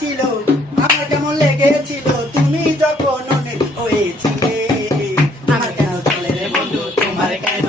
ছিল আমার কেমন লেগেছিল তুমি যখন ওই হয়েছিলে আমার কেন চলে রে বন্ধু তোমার কেন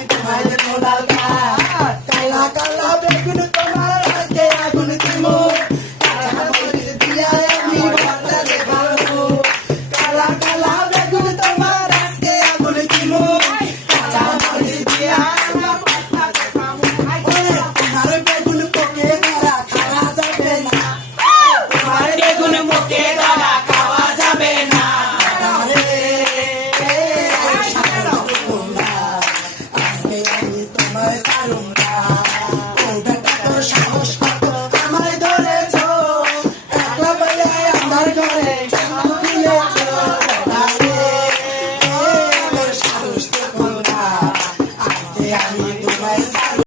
holiday. Yeah. I the a